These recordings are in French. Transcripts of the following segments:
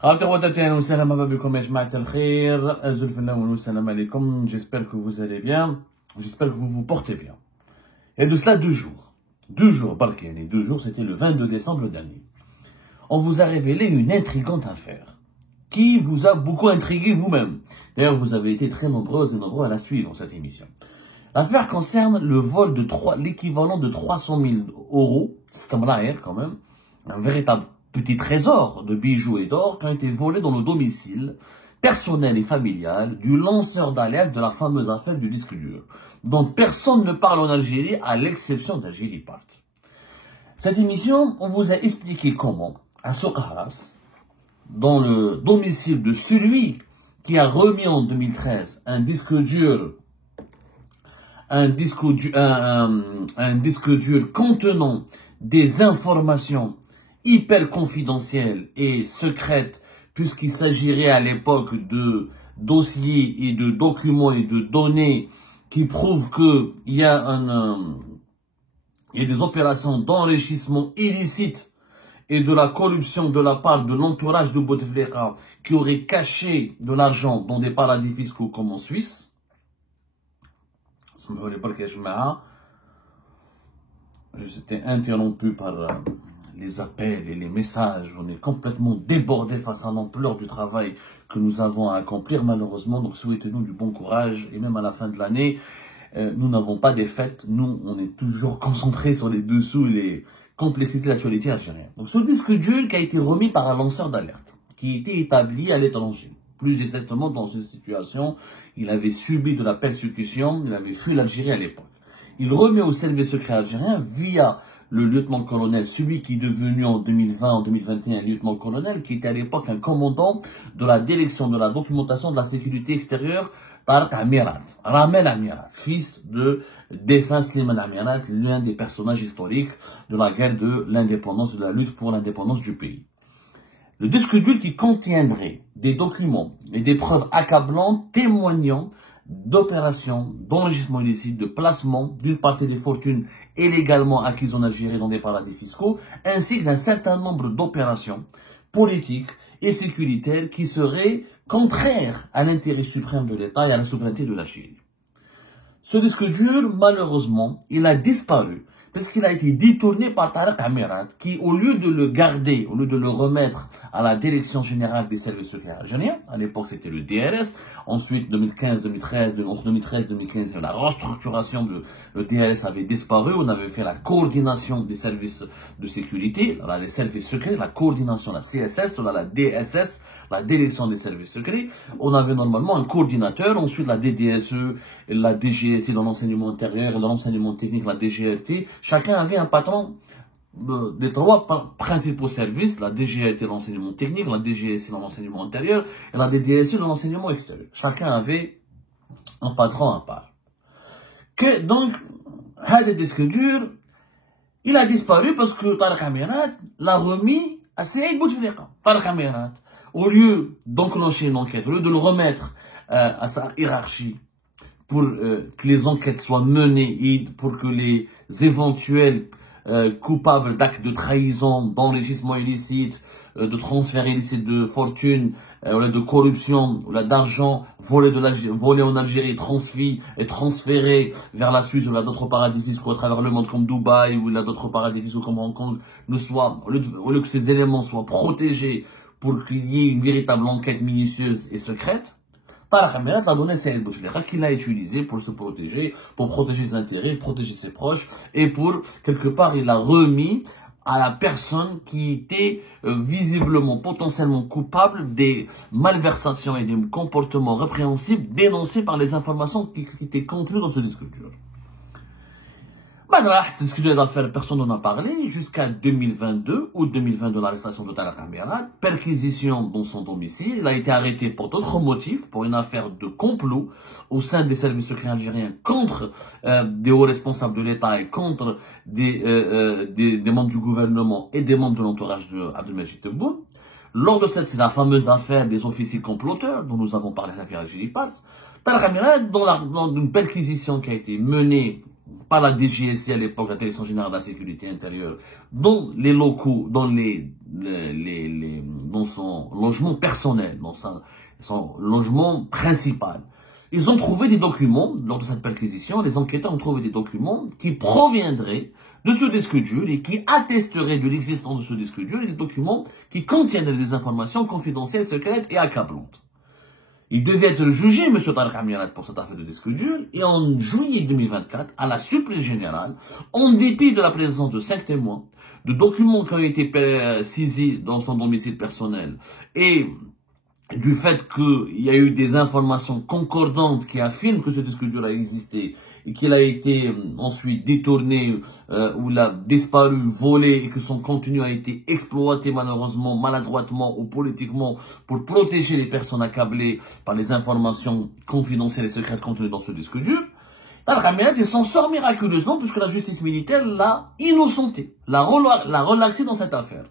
J'espère que vous allez bien, j'espère que vous vous portez bien. Il y a de cela 2 jours, 2 jours, Barkiani, 2 jours, c'était le 22 décembre dernier. On vous a révélé une intrigante affaire qui vous a beaucoup intrigué vous-même. D'ailleurs, vous avez été très nombreuses et nombreux à la suivre, cette émission. L'affaire concerne le vol de l'équivalent de 300 000 euros, c'est quand même, un véritable petit trésor de bijoux et d'or qui ont été volés dans le domicile personnel et familial du lanceur d'alerte de la fameuse affaire du disque dur, dont personne ne parle en Algérie à l'exception d'Algérie Part. Cette émission, on vous a expliqué comment, à Soukharas, dans le domicile de celui qui a remis en 2013 un disque dur contenant des informations hyper confidentielles et secrètes, puisqu'il s'agirait à l'époque de dossiers et de documents et de données qui prouvent qu'il y a des opérations d'enrichissement illicite et de la corruption de la part de l'entourage de Bouteflika qui aurait caché de l'argent dans des paradis fiscaux comme en Suisse. J'étais interrompu par les appels et les messages. On est complètement débordé face à l'ampleur du travail que nous avons à accomplir malheureusement. Donc souhaitez-nous du bon courage et même à la fin de l'année, nous n'avons pas des fêtes. Nous, on est toujours concentrés sur les dessous et les complexités de l'actualité algérienne. Donc ce disque dur qui a été remis par un lanceur d'alerte, qui était établi à l'étranger. Plus exactement, dans cette situation, il avait subi de la persécution, il avait fui l'Algérie à l'époque. Il remet au service secret algérien via le lieutenant-colonel, celui qui est devenu en 2020, en 2021, lieutenant-colonel, qui était à l'époque un commandant de la direction de la documentation de la sécurité extérieure, Tarek Amirat, Ramel Amirat, fils de défunt Slimane Amirat, l'un des personnages historiques de la guerre de l'indépendance, de la lutte pour l'indépendance du pays. Le disque dur qui contiendrait des documents et des preuves accablantes témoignant d'opérations d'enrichissement illicite, de placement d'une partie des fortunes illégalement acquises en Algérie dans des paradis fiscaux, ainsi que d'un certain nombre d'opérations politiques et sécuritaires qui seraient contraires à l'intérêt suprême de l'État et à la souveraineté de l'Algérie. Ce disque dur, malheureusement, il a disparu parce qu'il a été détourné par Tarek Amirat, qui, au lieu de le garder, au lieu de le remettre à la Direction Générale des Services Secrets Algériens, à l'époque c'était le DRS, ensuite 2013-2015, la restructuration de le DRS avait disparu, on avait fait la coordination des services de sécurité, les services secrets, la coordination, la CSS, la DSS, la Direction des Services Secrets, on avait normalement un coordinateur, ensuite la DDSE, la DGSI dans l'enseignement intérieur, dans l'enseignement technique, la DGRT, chacun avait un patron des 3 principaux services, la DGRT dans l'enseignement technique, la DGSI dans l'enseignement intérieur et la DDSI dans l'enseignement extérieur. Chacun avait un patron à part. Donc, le disque dur, il a disparu parce que Tarek Amirat l'a remis à Saïd Bouteflika. Tarek Amirat, au lieu d'enclencher une enquête, au lieu de le remettre à sa hiérarchie, pour que les enquêtes soient menées et pour que les éventuels coupables d'actes de trahison, d'enrichissement illicite, de transfert illicite de fortune, de corruption, d'argent volé en Algérie, transféré vers la Suisse ou vers d'autres paradis fiscaux à travers le monde comme Dubaï ou d'autres paradis fiscaux comme Hong Kong, au lieu que ces éléments soient protégés pour qu'il y ait une véritable enquête minutieuse et secrète, Tarek Amirat l'a donné à Saïd Bouteflika qu'il l'a utilisé pour se protéger, pour protéger ses intérêts, protéger ses proches et pour, quelque part, il l'a remis à la personne qui était visiblement, potentiellement coupable des malversations et des comportements répréhensibles dénoncés par les informations qui étaient contenues dans ce disque dur. Personne n'en a parlé jusqu'à 2022, août 2022, l'arrestation de Tarek Amirat, perquisition dans son domicile. Il a été arrêté pour d'autres motifs, pour une affaire de complot au sein des services secrets algériens contre des hauts responsables de l'État et contre des membres du gouvernement et des membres de l'entourage de Abdelmajid Tebboune. Lors de c'est la fameuse affaire des officiers comploteurs dont nous avons parlé à l'affaire Algérie Part, Tarek Amirat, dans une perquisition qui a été menée par la DGSI à l'époque, la Direction Générale de la Sécurité Intérieure, dans les locaux, dans dans son logement personnel, dans son logement principal. Ils ont trouvé des documents, lors de cette perquisition, les enquêteurs ont trouvé des documents qui proviendraient de ce disque dur et qui attesteraient de l'existence de ce disque dur et des documents qui contiennent des informations confidentielles, secrètes et accablantes. Il devait être jugé, M. Tariq Amirat, pour cette affaire de disque dur, et en juillet 2024, à la surprise générale, en dépit de la présence de 5 témoins, de documents qui ont été saisis dans son domicile personnel, et du fait qu'il y a eu des informations concordantes qui affirment que ce disque dur a existé et qu'il a été ensuite détourné ou il a disparu, volé et que son contenu a été exploité malheureusement, maladroitement ou politiquement pour protéger les personnes accablées par les informations confidentielles et secrètes contenues dans ce disque dur, Tariq Amirat, il s'en sort miraculeusement puisque la justice militaire l'a innocenté, l'a relaxé dans cette affaire.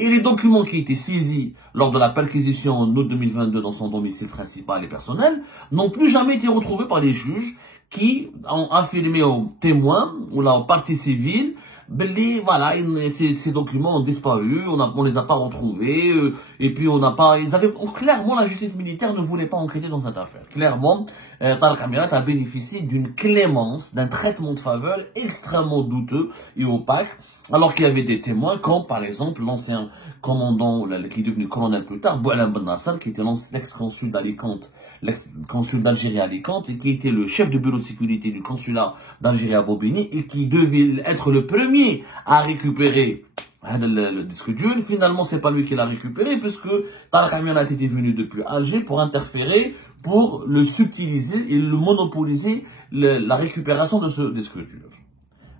Et les documents qui étaient saisis lors de la perquisition en août 2022 dans son domicile principal et personnel n'ont plus jamais été retrouvés par les juges qui ont affirmé aux témoins ou aux parties civiles, voilà, ces documents ont disparu, on les a pas retrouvés, et puis clairement la justice militaire ne voulait pas enquêter dans cette affaire. Clairement, Tariq Amirat a bénéficié d'une clémence, d'un traitement de faveur extrêmement douteux et opaque, alors qu'il y avait des témoins, comme par exemple l'ancien commandant, qui est devenu colonel plus tard, Boualem Ben Nasser, qui était l'ex-consul d'Alicante, l'ex-consul d'Algérie à Alicante, et qui était le chef de bureau de sécurité du consulat d'Algérie à Bobigny, et qui devait être le premier à récupérer le disque dur. Finalement, c'est pas lui qui l'a récupéré, puisque Tariq Amirat était venu depuis Alger pour interférer, pour le subtiliser et le monopoliser, la récupération de ce disque dur.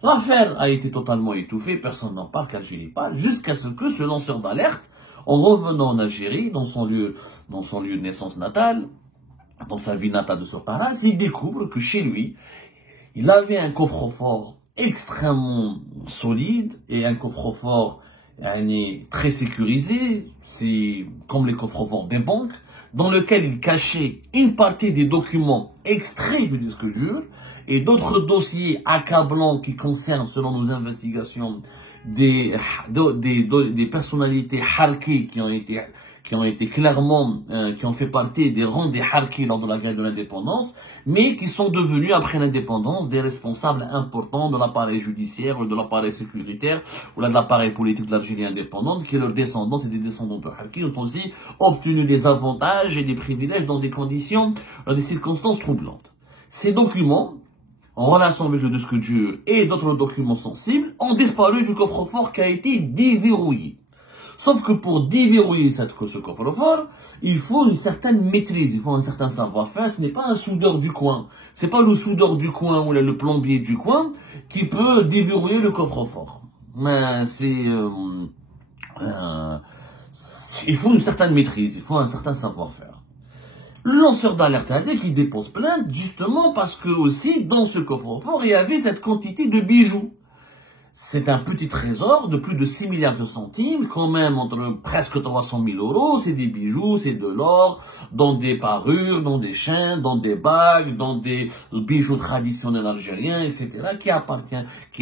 L'affaire a été totalement étouffée, personne n'en parle, qu'Algérie parle, jusqu'à ce que ce lanceur d'alerte, en revenant en Algérie, dans son lieu de naissance natale, dans sa ville natale de Soukharas, il découvre que chez lui, il avait un coffre-fort extrêmement solide et un coffre-fort très sécurisé, c'est comme les coffres-forts des banques, dans lequel il cachait une partie des documents extraits du disque dur et d'autres dossiers accablants qui concernent, selon nos investigations, des personnalités harkis qui ont fait partie des rangs des harkis lors de la guerre de l'indépendance, mais qui sont devenus, après l'indépendance, des responsables importants de l'appareil judiciaire, ou de l'appareil sécuritaire, ou de l'appareil politique de l'Algérie indépendante, qui leurs descendants, et des descendants de harkis, ont aussi obtenu des avantages et des privilèges dans des circonstances troublantes. Ces documents, en relation avec le disque dur et d'autres documents sensibles, ont disparu du coffre-fort qui a été déverrouillé. Sauf que pour déverrouiller ce coffre-fort, il faut une certaine maîtrise, il faut un certain savoir-faire. Ce n'est pas un soudeur du coin. C'est pas le soudeur du coin ou le plombier du coin qui peut déverrouiller le coffre-fort. Mais il faut une certaine maîtrise, il faut un certain savoir-faire. Le lanceur d'alerte a dit qu'il dépose plainte justement parce que aussi dans ce coffre-fort il y avait cette quantité de bijoux. C'est un petit trésor de plus de 6 milliards de centimes, quand même entre presque 300 000 euros. C'est des bijoux, c'est de l'or, dans des parures, dans des chaînes, dans des bagues, dans des bijoux traditionnels algériens, etc., qui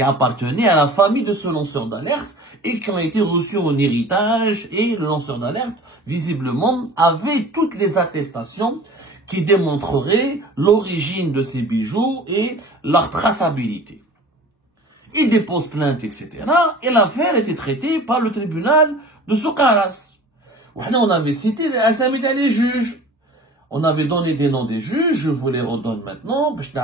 appartenaient à la famille de ce lanceur d'alerte et qui ont été reçus en héritage. Et le lanceur d'alerte, visiblement, avait toutes les attestations qui démontreraient l'origine de ces bijoux et leur traçabilité. Il dépose plainte, etc. Et l'affaire était traitée par le tribunal de Soukharas. On avait cité les juges. On avait donné des noms des juges, je vous les redonne maintenant, parce que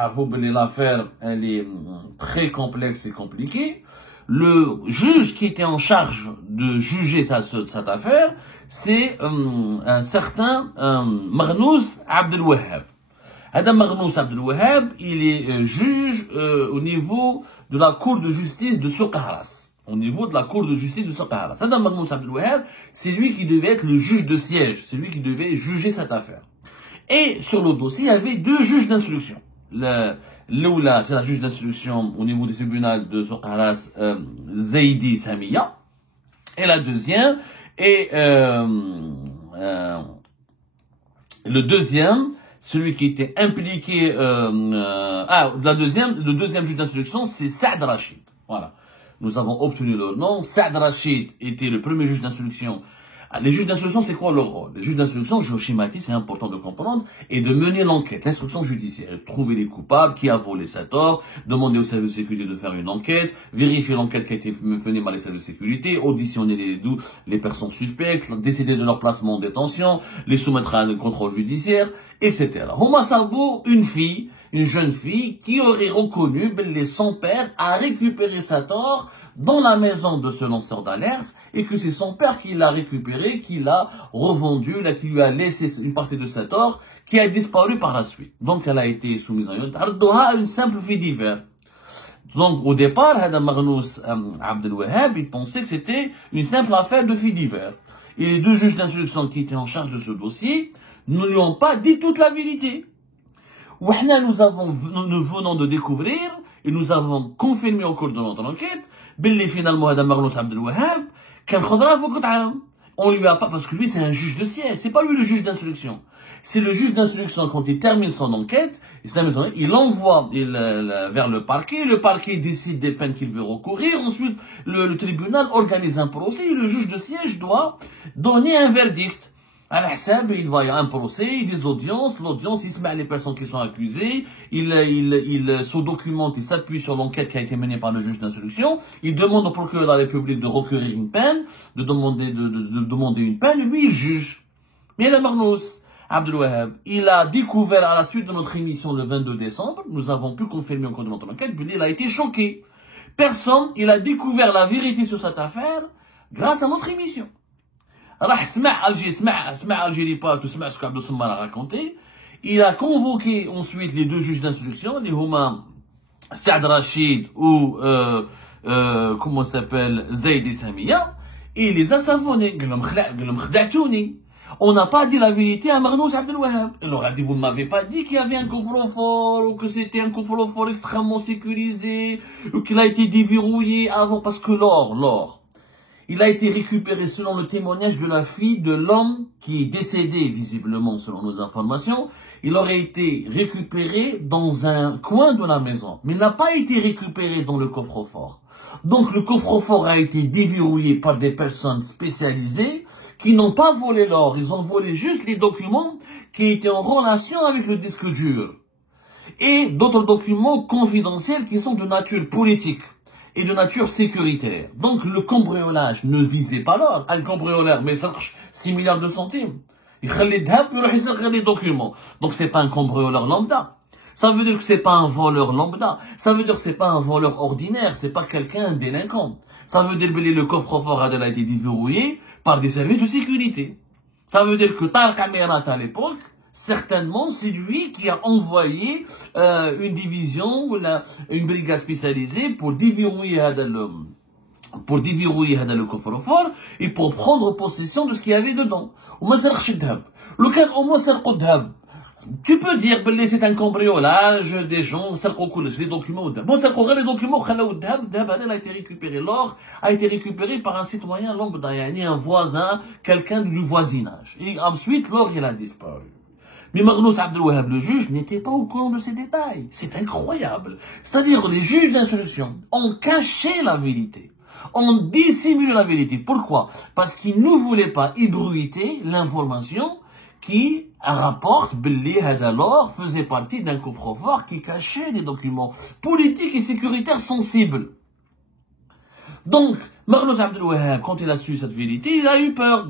l'affaire, elle est très complexe et compliquée. Le juge qui était en charge de juger cette affaire, c'est un certain Marnous Abdelwahab. Adam Marnous Abdelwahab, il est juge au niveau de la Cour de justice de Soukharas. Au niveau de la Cour de justice de Soukharas. Adam Marnous Abdelwahab, c'est lui qui devait être le juge de siège. C'est lui qui devait juger cette affaire. Et sur le dossier, il y avait deux juges d'instruction. L'oula, c'est la juge d'instruction au niveau du tribunal de Soukharas, Zaidi Samia. Et la deuxième, le deuxième, celui qui était impliqué, le deuxième juge d'instruction, c'est Saad Rachid. Voilà. Nous avons obtenu leur nom. Saad Rachid était le premier juge d'instruction Les juges d'instruction, c'est quoi leur rôle? Les juges d'instruction, je schématise, c'est important de comprendre, et de mener l'enquête, l'instruction judiciaire, trouver les coupables, qui a volé cet or, demander au service de sécurité de faire une enquête, vérifier l'enquête qui a été menée par les services de sécurité, auditionner les personnes suspectes, décider de leur placement en détention, les soumettre à un contrôle judiciaire, etc. Homa Sarbo, une jeune fille, qui aurait reconnu son père a récupéré cet or dans la maison de ce lanceur d'alerte, et que c'est son père qui l'a récupéré, qui l'a revendu, qui lui a laissé une partie de cet or, qui a disparu par la suite. Donc elle a été soumise à une simple fait divers. Donc au départ, Magnous Abdel Wahab, il pensait que c'était une simple affaire de fait divers. Et les deux juges d'instruction qui étaient en charge de ce dossier ne lui ont pas dit toute la vérité. Nous venons de découvrir, et nous avons confirmé au cours de notre enquête, finalement, Magnous Abdel Wahab, on lui a pas, parce que lui c'est un juge de siège, c'est pas lui le juge d'instruction. C'est le juge d'instruction, quand il termine son enquête, il l'envoie vers le parquet décide des peines qu'il veut recourir, ensuite le tribunal organise un procès, et le juge de siège doit donner un verdict. À la il va y avoir un procès, des audiences, l'audience, il se met à les personnes qui sont accusées, il se documente, il s'appuie sur l'enquête qui a été menée par le juge d'instruction, il demande au procureur de la République de requérir une peine, de demander une peine, et lui il juge. Mais la Magnous Abdel Wahab, il a découvert à la suite de notre émission le 22 décembre, nous avons pu confirmer au cours de notre enquête, il a été choqué. Il a découvert la vérité sur cette affaire grâce à notre émission. راح سمع Algérie Part, سمع ce qu'Abdou Semmar a raconté. Il a convoqué ensuite les deux juges d'instruction, les huma Saad Rachid ou comment s'appelle Zaidi Samia, et il les a savonnés. On n'a pas dit la vérité à Magnous Abdel Wahab. Il leur a dit, vous ne m'avez pas dit qu'il y avait un coffre-fort, ou que c'était un coffre-fort extrêmement sécurisé, ou qu'il a été déverrouillé avant, parce que l'or, il a été récupéré selon le témoignage de la fille de l'homme qui est décédé, visiblement, selon nos informations. Il aurait été récupéré dans un coin de la maison, mais il n'a pas été récupéré dans le coffre-fort. Donc le coffre-fort a été déverrouillé par des personnes spécialisées qui n'ont pas volé l'or, ils ont volé juste les documents qui étaient en relation avec le disque dur. Et d'autres documents confidentiels qui sont de nature politique et de nature sécuritaire. Donc le cambriolage ne visait pas l'or. Un cambrioleur mais 6 milliards de centimes. Il les documents. Donc c'est pas un cambrioleur lambda. Ça veut dire que c'est pas un voleur lambda. Ça veut dire que c'est pas un voleur ordinaire. C'est pas quelqu'un délinquant. Ça veut dire que le coffre-fort a été déverrouillé par des services de sécurité. Ça veut dire que Tarek Amirat à l'époque, certainement, c'est lui qui a envoyé une division ou une brigade spécialisée pour déverrouiller le coffre-fort et pour prendre possession de ce qu'il y avait dedans. Tu peux dire que c'est un cambriolage des gens, les documents. Bon, les documents, a été récupéré. L'or a été récupéré par un citoyen lambda, un voisin, quelqu'un du voisinage. Et ensuite, l'or, il a disparu. Mais Magnous Abdel Wahab, le juge, n'était pas au courant de ces détails. C'est incroyable. C'est-à-dire, les juges d'instruction ont caché la vérité. Ont dissimulé la vérité. Pourquoi? Parce qu'ils ne voulaient pas ébruiter l'information qui rapporte que l'or faisait partie d'un coffre-fort qui cachait des documents politiques et sécuritaires sensibles. Donc, Magnous Abdel Wahab, quand il a su cette vérité, il a eu peur.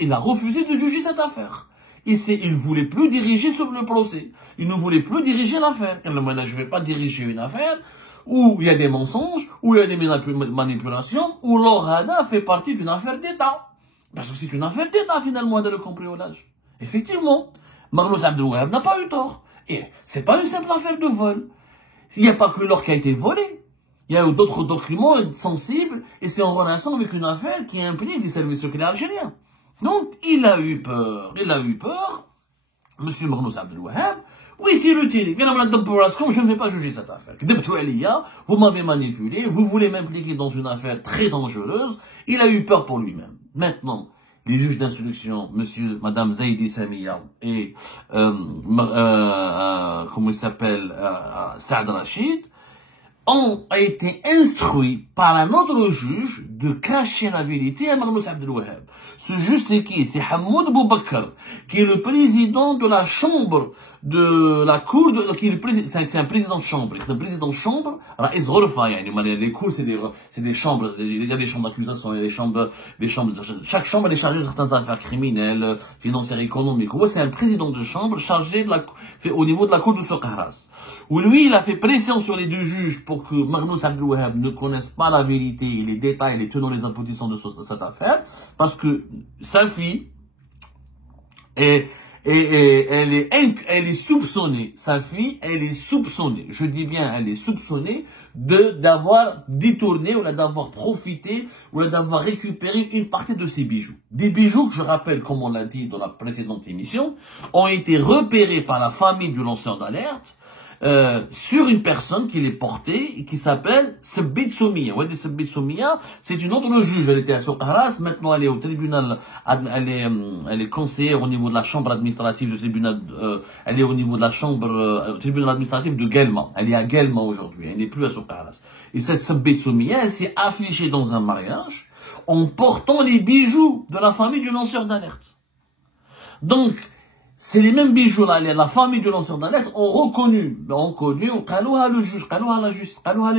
Il a refusé de juger cette affaire. Il ne voulait plus diriger sur le procès. Il ne voulait plus diriger l'affaire. Je ne vais pas diriger une affaire où il y a des mensonges, où il y a des manipulations, où l'Orada fait partie d'une affaire d'État. Parce que c'est une affaire d'État, finalement, dans le cambriolage. Effectivement, Magnous Abdel Wahab n'a pas eu tort. Et c'est pas une simple affaire de vol. Il n'y a pas que l'or qui a été volé. Il y a eu d'autres documents sensibles, et c'est en relation avec une affaire qui implique des services secrets algériens. Donc, il a eu peur, monsieur Magnous Abdel Wahab. Oui, c'est utile. Je ne vais pas juger cette affaire. Vous m'avez manipulé, vous voulez m'impliquer dans une affaire très dangereuse. Il a eu peur pour lui-même. Maintenant, les juges d'instruction, madame Zaidi Samia et, comment il s'appelle, Saad Rachid, ont été instruits par un autre juge de cacher la vérité à Magnous Abdel Wahab. Ce juge, c'est qui? C'est Hamoud Boubacar, qui est le président de la chambre de la cour de, qui est le président, c'est un président de chambre. Le président de chambre, les cours, c'est des chambres, il y a des chambres d'accusation, il y a des chambres, chaque chambre, elle est chargée de certaines affaires criminelles, financières, économiques. Ouais, c'est un président de chambre chargé de au niveau de la cour de Soqaras. Où lui, il a fait pression sur les deux juges pour que Magnous Abdel Wahab ne connaisse pas la vérité et les détails, les tenants, les aboutissants de cette affaire, parce que sa fille elle est soupçonnée, sa fille, elle est soupçonnée, je dis bien, elle est soupçonnée d'avoir détourné, ou d'avoir profité, ou d'avoir récupéré une partie de ses bijoux. Des bijoux que, je rappelle, comme on l'a dit dans la précédente émission, ont été repérés par la famille du lanceur d'alerte, sur une personne qui les portait et qui s'appelle Sabbit Soumia. Ouais, Sabbit Soumia, c'est une autre juge. Elle était à Soqaras, maintenant elle est au tribunal, elle est conseillère au niveau de la chambre administrative du tribunal, elle est au niveau de la chambre, tribunal administratif de Guelma. Elle est à Guelma aujourd'hui, elle n'est plus à Soqaras. Et cette Sabbit Soumia, elle s'est affichée dans un mariage en portant les bijoux de la famille du lanceur d'alerte. Donc, c'est les mêmes bijoux là, la famille du lanceur d'alerte ont reconnu, le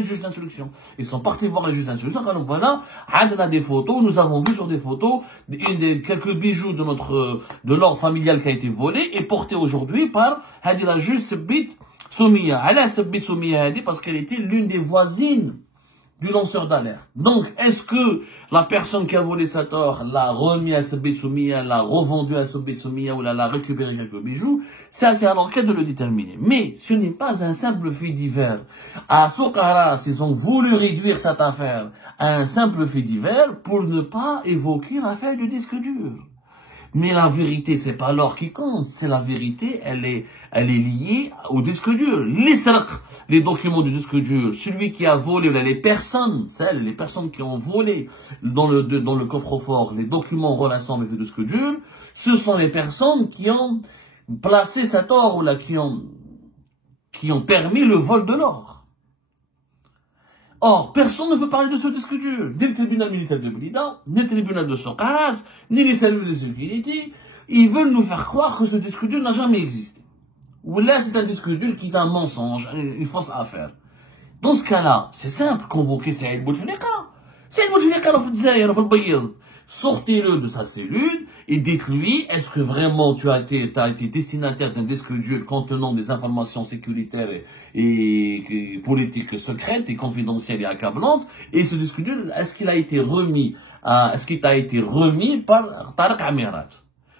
juge d'instruction. Ils sont partis voir le juge d'instruction, voilà, on a des photos, nous avons vu sur des photos, quelques bijoux de l'or familial qui a été volé et porté aujourd'hui par, la juge Sabbit Soumia. Elle a Sabbit Soumia, parce qu'elle était l'une des voisines du lanceur d'alerte. Donc, est-ce que la personne qui a volé cet or l'a remis à Sabbit Soumia, l'a revendu à Sabbit Soumia ou l'a récupéré quelques bijoux? Ça, c'est à l'enquête de le déterminer. Mais ce n'est pas un simple fait divers. À Soqaras, ils ont voulu réduire cette affaire à un simple fait divers pour ne pas évoquer l'affaire du disque dur. Mais la vérité, c'est pas l'or qui compte, c'est la vérité, elle est liée au disque dur. Les documents du disque dur, celui qui a volé, les personnes qui ont volé dans le coffre-fort, les documents en relation avec le disque dur, ce sont les personnes qui ont placé cet or, ou qui ont permis le vol de l'or. Or, personne ne veut parler de ce disque dur. Ni le tribunal militaire de Blida, ni le tribunal de Soqaras, ni les services de sécurité. Ils veulent nous faire croire que ce disque dur n'a jamais existé. Ou là, c'est un disque dur qui est un mensonge, une fausse affaire. Dans ce cas-là, c'est simple, convoquer Saïd Bouteflika. Saïd Bouteflika, sortez-le de sa cellule et dites-lui, est-ce que vraiment tu as été destinataire d'un disque dur contenant des informations sécuritaires et politiques secrètes et confidentielles et accablantes, et ce disque dur, est-ce qu'il t'a été remis par Tariq Amirat?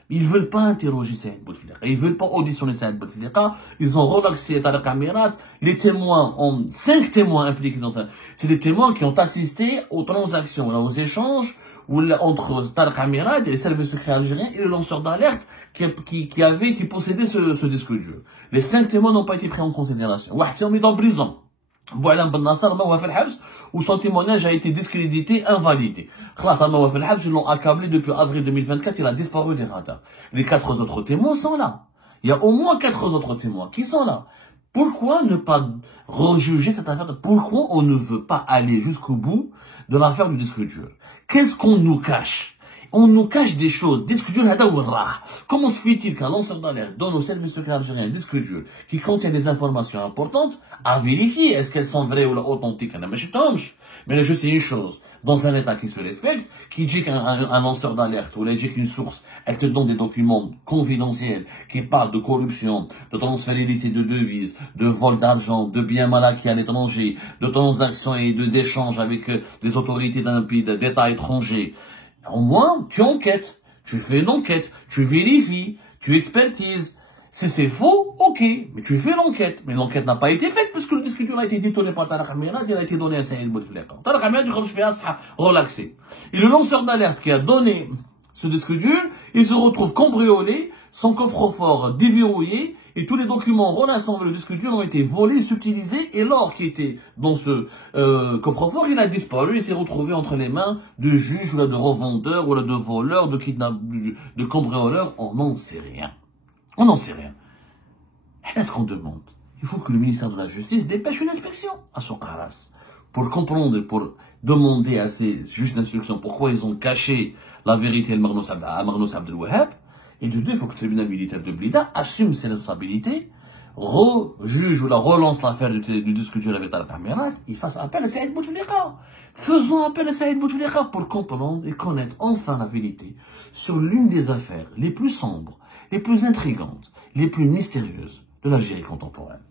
Ils veulent pas interroger Saïd Bouteflika, ils veulent pas auditionner Saïd Bouteflika, ils ont relaxé Tariq Amirat, les témoins ont 5 témoins impliqués dans ça. C'est des témoins qui ont assisté aux transactions, aux échanges, entre Tariq Amirat et les services secrets algériens et le lanceur d'alerte qui possédait ce disque dur. Les 5 témoins n'ont pas été pris en considération. Ouah, on est en prison. Boualam Ben Nasser, où son témoignage a été discrédité, invalidé. Ils l'ont accablé depuis avril 2024, il a disparu des radars. Les 4 autres témoins sont là. Il y a au moins 4 autres témoins qui sont là. Pourquoi ne pas rejuger cette affaire? Pourquoi on ne veut pas aller jusqu'au bout de l'affaire du disque dur? Qu'est-ce qu'on nous cache? On nous cache des choses. Disque dur, comment se fait-il qu'un lanceur d'alerte donne au service secret algérien un disque dur qui contient des informations importantes à vérifier? Est-ce qu'elles sont vraies ou authentiques? Mais je sais une chose. Dans un État qui se respecte, qui dit qu'un lanceur d'alerte, ou dit qu'une source, elle te donne des documents confidentiels qui parlent de corruption, de transfert illicite de devises, de vol d'argent, de biens mal acquis à l'étranger, de transactions et d'échanges avec les autorités d'un pays, d'État étranger. Au moins, tu enquêtes, tu fais une enquête, tu vérifies, tu expertises. Si c'est faux, ok, mais tu fais l'enquête. Mais l'enquête n'a pas été faite parce que le disque dur a été détourné par Tariq Amirat, il a été donné à Saïd Bouteflika. Tariq Amirat, il fait relaxé. Et le lanceur d'alerte qui a donné ce disque dur, il se retrouve cambriolé, son coffre-fort déverrouillé, et tous les documents en relation avec le disque dur ont été volés, subtilisés, et l'or qui était dans ce coffre-fort, il a disparu et s'est retrouvé entre les mains de juges, ou là de revendeurs, ou là de voleurs, de cambrioleurs, on n'en sait rien. On n'en sait rien. Et là, ce qu'on demande, il faut que le ministère de la Justice dépêche une inspection à Soqaras pour comprendre, pour demander à ces juges d'instruction pourquoi ils ont caché la vérité à Marnos Abdel Wahab. Et de deux, il faut que le tribunal militaire de Blida assume ses responsabilités, rejuge ou la relance l'affaire du disque dur avec Tarek Amirat, il fasse appel à Saïd Bouteflika. Faisons appel à Saïd Bouteflika pour comprendre et connaître enfin la vérité sur l'une des affaires les plus sombres, les plus intrigantes, les plus mystérieuses de l'Algérie contemporaine.